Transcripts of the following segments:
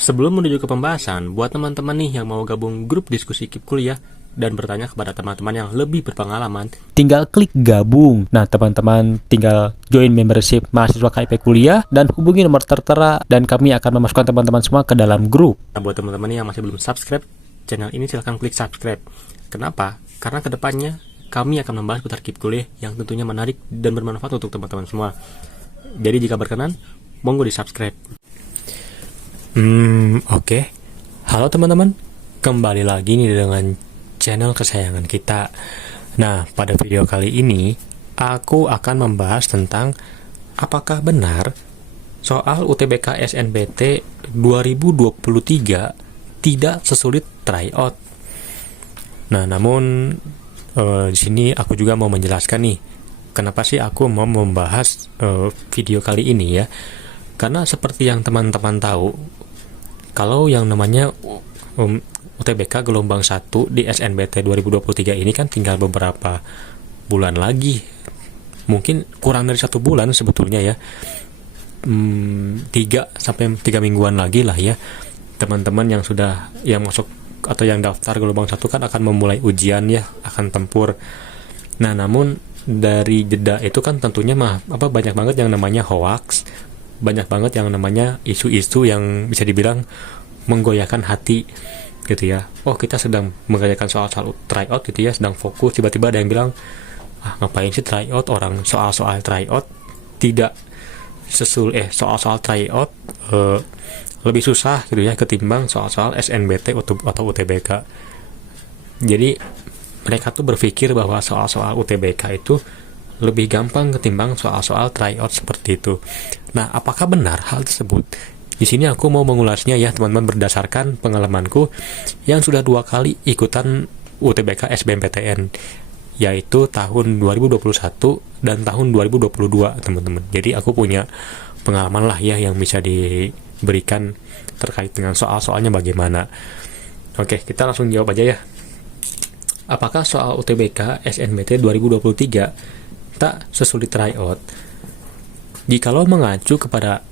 Sebelum menuju ke pembahasan, buat teman-teman nih yang mau gabung grup diskusi KIP kuliah dan bertanya kepada teman-teman yang lebih berpengalaman, tinggal klik gabung. Nah, teman-teman tinggal join membership mahasiswa KIP kuliah dan hubungi nomor tertera dan kami akan memasukkan teman-teman semua ke dalam grup. nah buat teman-teman yang masih belum subscribe channel ini, silahkan klik subscribe. Kenapa? Karena kedepannya kami akan membahas putar KIP kuliah yang tentunya menarik dan bermanfaat untuk teman-teman semua. Jadi jika berkenan, monggo di subscribe. Oke. Halo teman-teman, kembali lagi nih dengan channel kesayangan kita. Nah, pada video kali ini aku akan membahas tentang apakah benar soal UTBK SNBT 2023 tidak sesulit tryout. Nah, namun di sini aku juga mau menjelaskan nih, kenapa sih aku mau membahas video kali ini ya. Karena seperti yang teman-teman tahu, kalau yang namanya UTBK gelombang 1 di SNBT 2023 ini kan tinggal beberapa bulan lagi, mungkin kurang dari 1 bulan sebetulnya ya, 3 sampai 3 mingguan lagi lah ya. Teman-teman yang sudah yang masuk atau yang daftar gelombang 1 kan akan memulai ujian ya, akan tempur. Nah, namun dari jeda itu kan tentunya banyak banget yang namanya hoax, banyak banget yang namanya isu-isu yang bisa dibilang menggoyahkan hati gitu ya. Oh, kita sedang mengerjakan soal-soal tryout gitu ya, sedang fokus, tiba-tiba ada yang bilang, ngapain sih tryout, orang soal-soal tryout tidak soal-soal tryout lebih susah gitu ya ketimbang soal-soal SNBT atau UTBK. Jadi mereka tuh berpikir bahwa soal-soal UTBK itu lebih gampang ketimbang soal-soal tryout seperti itu. Nah, apakah benar hal tersebut? Di sini aku mau mengulasnya ya teman-teman, berdasarkan pengalamanku yang sudah 2 kali ikutan UTBK SBMPTN, yaitu tahun 2021 dan tahun 2022 teman-teman. Jadi aku punya pengalaman lah ya yang bisa diberikan terkait dengan soal-soalnya bagaimana. Oke, kita langsung jawab aja ya. Apakah soal UTBK SNBT 2023 tak sesulit tryout? Jikalau mengacu kepada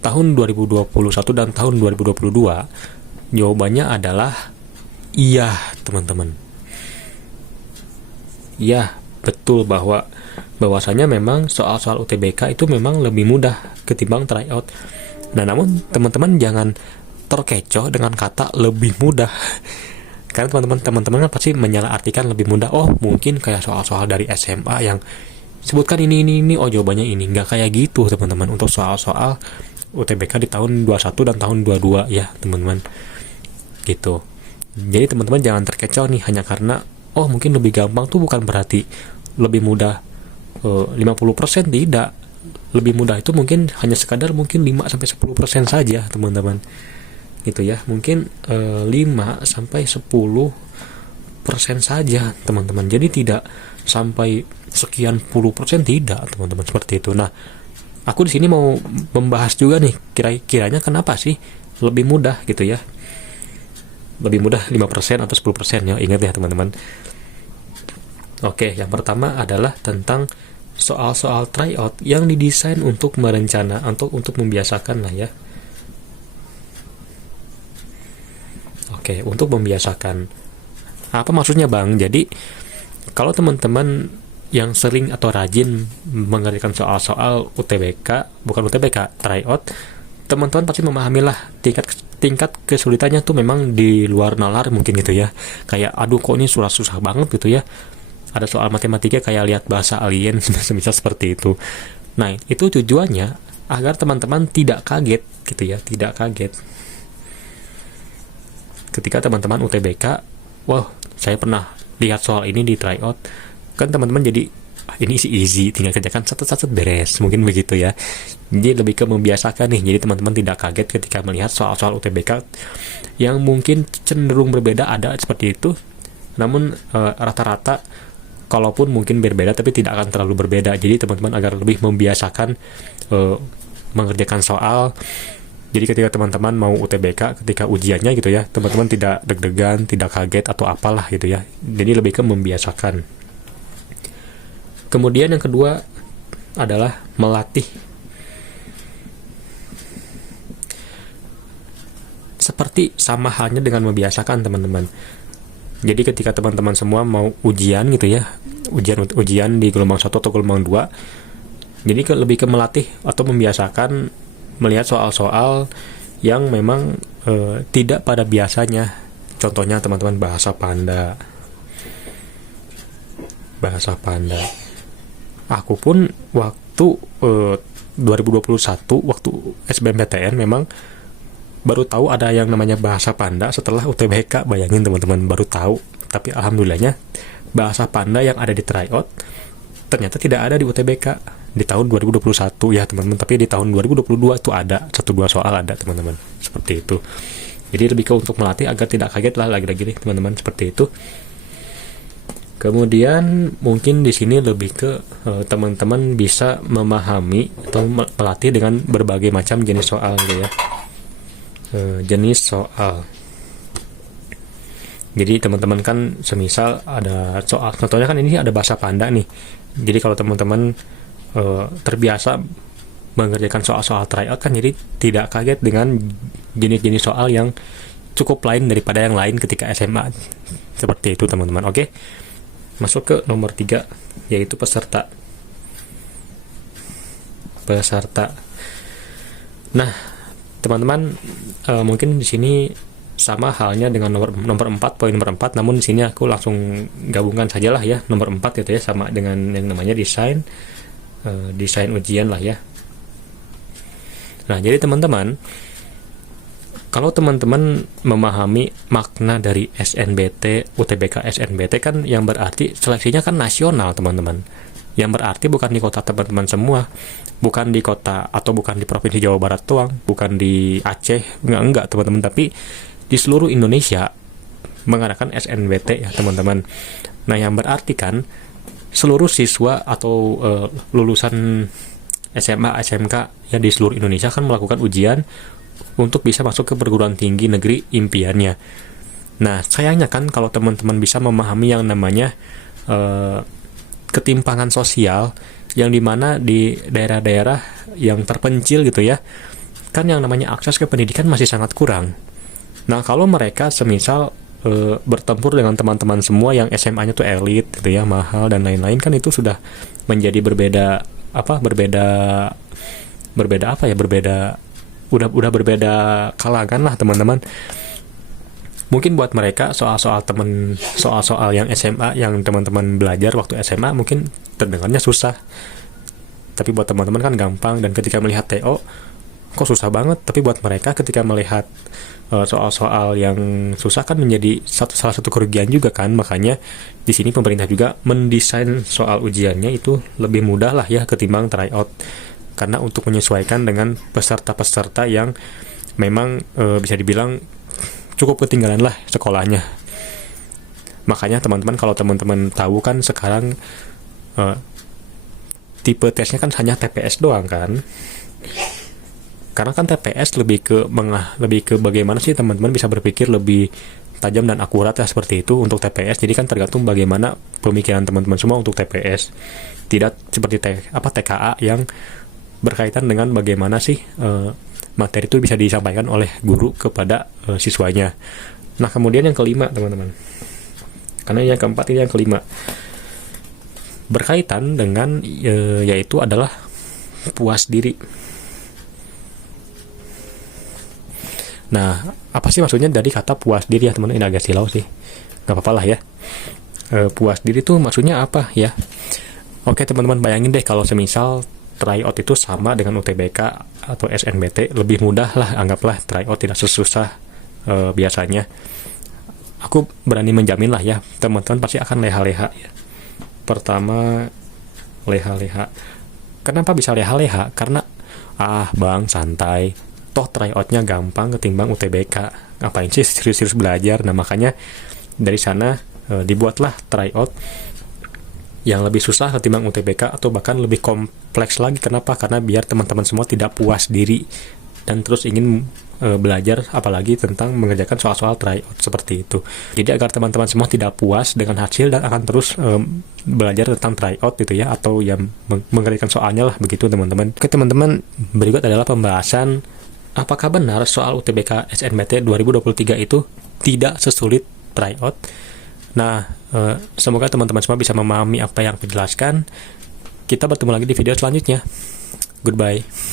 tahun 2021 dan tahun 2022, jawabannya adalah iya teman-teman. Iya, betul bahwasanya memang soal-soal UTBK itu memang lebih mudah ketimbang tryout. Nah, namun teman-teman jangan terkecoh dengan kata lebih mudah. Karena teman-teman kan pasti menyalahartikan lebih mudah. Oh, mungkin kayak soal-soal dari SMA yang sebutkan ini, oh jawabannya ini. Nggak kayak gitu teman-teman untuk soal-soal UTBK di tahun 21 dan tahun 22 ya teman-teman gitu. Jadi teman-teman jangan terkecoh nih hanya karena oh mungkin lebih gampang tuh bukan berarti lebih mudah 50%, tidak. Lebih mudah itu mungkin hanya sekadar mungkin 5-10% saja teman-teman gitu ya. Mungkin 5-10% saja teman-teman. Jadi tidak sampai sekian puluh persen, tidak teman-teman, seperti itu. Nah, aku di sini mau membahas juga nih kira-kiranya kenapa sih lebih mudah gitu ya. Lebih mudah 5% atau 10% ya, ingat ya teman-teman. Oke, yang pertama adalah tentang soal-soal tryout yang didesain untuk untuk membiasakan lah ya. Oke, untuk membiasakan. Apa maksudnya, Bang? Jadi kalau teman-teman yang sering atau rajin mengerjakan soal-soal UTBK, bukan UTBK, tryout, teman-teman pasti memahamilah tingkat kesulitannya tuh memang di luar nalar mungkin gitu ya. Kayak aduh kok ini susah banget gitu ya. Ada soal matematika kayak lihat bahasa alien, semisal seperti itu. Nah, itu tujuannya agar teman-teman tidak kaget gitu ya, tidak kaget. Ketika teman-teman UTBK, wah, saya pernah lihat soal ini di tryout, kan teman-teman jadi ini easy, tinggal kerjakan satu-satu beres, mungkin begitu ya. Jadi lebih ke membiasakan nih, jadi teman-teman tidak kaget ketika melihat soal-soal UTBK yang mungkin cenderung berbeda, ada seperti itu. Namun rata-rata kalaupun mungkin berbeda tapi tidak akan terlalu berbeda. Jadi teman-teman agar lebih membiasakan mengerjakan soal. Jadi ketika teman-teman mau UTBK, ketika ujiannya gitu ya, teman-teman tidak deg-degan, tidak kaget atau apalah gitu ya. Jadi lebih ke membiasakan. Kemudian yang kedua adalah melatih. seperti sama halnya dengan membiasakan teman-teman. Jadi ketika teman-teman semua mau ujian gitu ya, ujian di gelombang 1 atau gelombang 2, jadi lebih ke melatih atau membiasakan melihat soal-soal yang memang tidak pada biasanya. Contohnya teman-teman bahasa Panda. Aku pun waktu 2021 waktu SBMPTN memang baru tahu ada yang namanya bahasa Panda setelah UTBK. Bayangin teman-teman, baru tahu. Tapi alhamdulillahnya bahasa Panda yang ada di tryout ternyata tidak ada di UTBK di tahun 2021 ya teman-teman, tapi di tahun 2022 itu ada 1-2 soal ada teman-teman, seperti itu. Jadi lebih ke untuk melatih agar tidak kaget lah, lagi-lagi nih teman-teman, seperti itu. Kemudian mungkin di sini lebih ke teman-teman bisa memahami atau melatih dengan berbagai macam jenis soal gitu ya. Jenis soal. Jadi teman-teman kan semisal ada soal, contohnya kan ini ada bahasa Panda nih. Jadi kalau teman-teman terbiasa mengerjakan soal-soal tryout kan, jadi tidak kaget dengan jenis-jenis soal yang cukup lain daripada yang lain ketika SMA. Seperti itu teman-teman. Oke. Masuk ke nomor 3, yaitu peserta. Nah, teman-teman, mungkin di sini sama halnya dengan nomor 4, poin nomor 4, namun di sini aku langsung gabungkan sajalah ya, nomor 4 gitu ya, sama dengan yang namanya desain ujian lah ya. Nah, jadi teman-teman, kalau teman-teman memahami makna dari SNBT, UTBK SNBT kan yang berarti seleksinya kan nasional teman-teman. Yang berarti bukan di kota teman-teman semua, bukan di kota atau bukan di Provinsi Jawa Barat doang, bukan di Aceh, enggak teman-teman, tapi di seluruh Indonesia mengadakan SNBT ya teman-teman. Nah, yang berarti kan seluruh siswa atau lulusan SMA, SMK ya di seluruh Indonesia kan melakukan ujian untuk bisa masuk ke perguruan tinggi negeri impiannya. Nah, sayangnya kan kalau teman-teman bisa memahami yang namanya ketimpangan sosial, yang dimana di daerah-daerah yang terpencil gitu ya, kan yang namanya akses ke pendidikan masih sangat kurang. Nah, kalau mereka semisal bertempur dengan teman-teman semua yang SMA-nya tuh elit gitu ya, mahal dan lain-lain, kan itu sudah menjadi berbeda udah berbeda kalangan lah teman-teman. Mungkin buat mereka soal-soal yang SMA yang teman-teman belajar waktu SMA mungkin terdengarnya susah, tapi buat teman-teman kan gampang. Dan ketika melihat TO kok susah banget, tapi buat mereka ketika melihat soal-soal yang susah kan menjadi salah satu kerugian juga kan. Makanya di sini pemerintah juga mendesain soal ujiannya itu lebih mudah lah ya ketimbang tryout, karena untuk menyesuaikan dengan peserta-peserta yang memang bisa dibilang cukup ketinggalan lah sekolahnya. Makanya teman-teman, kalau teman-teman tahu kan sekarang tipe tesnya kan hanya TPS doang kan. Karena kan TPS lebih ke bagaimana sih teman-teman bisa berpikir lebih tajam dan akurat ya, seperti itu untuk TPS. Jadi kan tergantung bagaimana pemikiran teman-teman semua untuk TPS. Tidak seperti TKA yang berkaitan dengan bagaimana sih materi itu bisa disampaikan oleh guru kepada siswanya. Nah, kemudian yang kelima teman-teman, karena yang keempat ini yang kelima, berkaitan dengan yaitu adalah puas diri. Nah, apa sih maksudnya dari kata puas diri ya teman-teman? Ini agak silau sih, gak apa-apa lah ya. Puas diri itu maksudnya apa ya? Oke teman-teman, bayangin deh kalau semisal tryout itu sama dengan UTBK atau SNBT, lebih mudah lah, anggaplah tryout tidak sesusah biasanya. Aku berani menjamin lah ya, teman-teman pasti akan leha-leha ya. Pertama, leha-leha. Kenapa bisa leha-leha? Karena bang santai, toh tryoutnya gampang ketimbang UTBK, ngapain sih serius-serius belajar. Nah, makanya dari sana dibuatlah tryout yang lebih susah ketimbang UTBK atau bahkan lebih kompleks lagi. Kenapa? Karena biar teman-teman semua tidak puas diri dan terus ingin belajar apalagi tentang mengerjakan soal-soal tryout seperti itu. Jadi agar teman-teman semua tidak puas dengan hasil dan akan terus belajar tentang tryout gitu ya, atau yang mengerjakan soalnya lah begitu teman-teman. Oke teman-teman, berikut adalah pembahasan apakah benar soal UTBK SNBT 2023 itu tidak sesulit tryout? Nah, semoga teman-teman semua bisa memahami apa yang aku jelaskan. Kita bertemu lagi di video selanjutnya. Goodbye.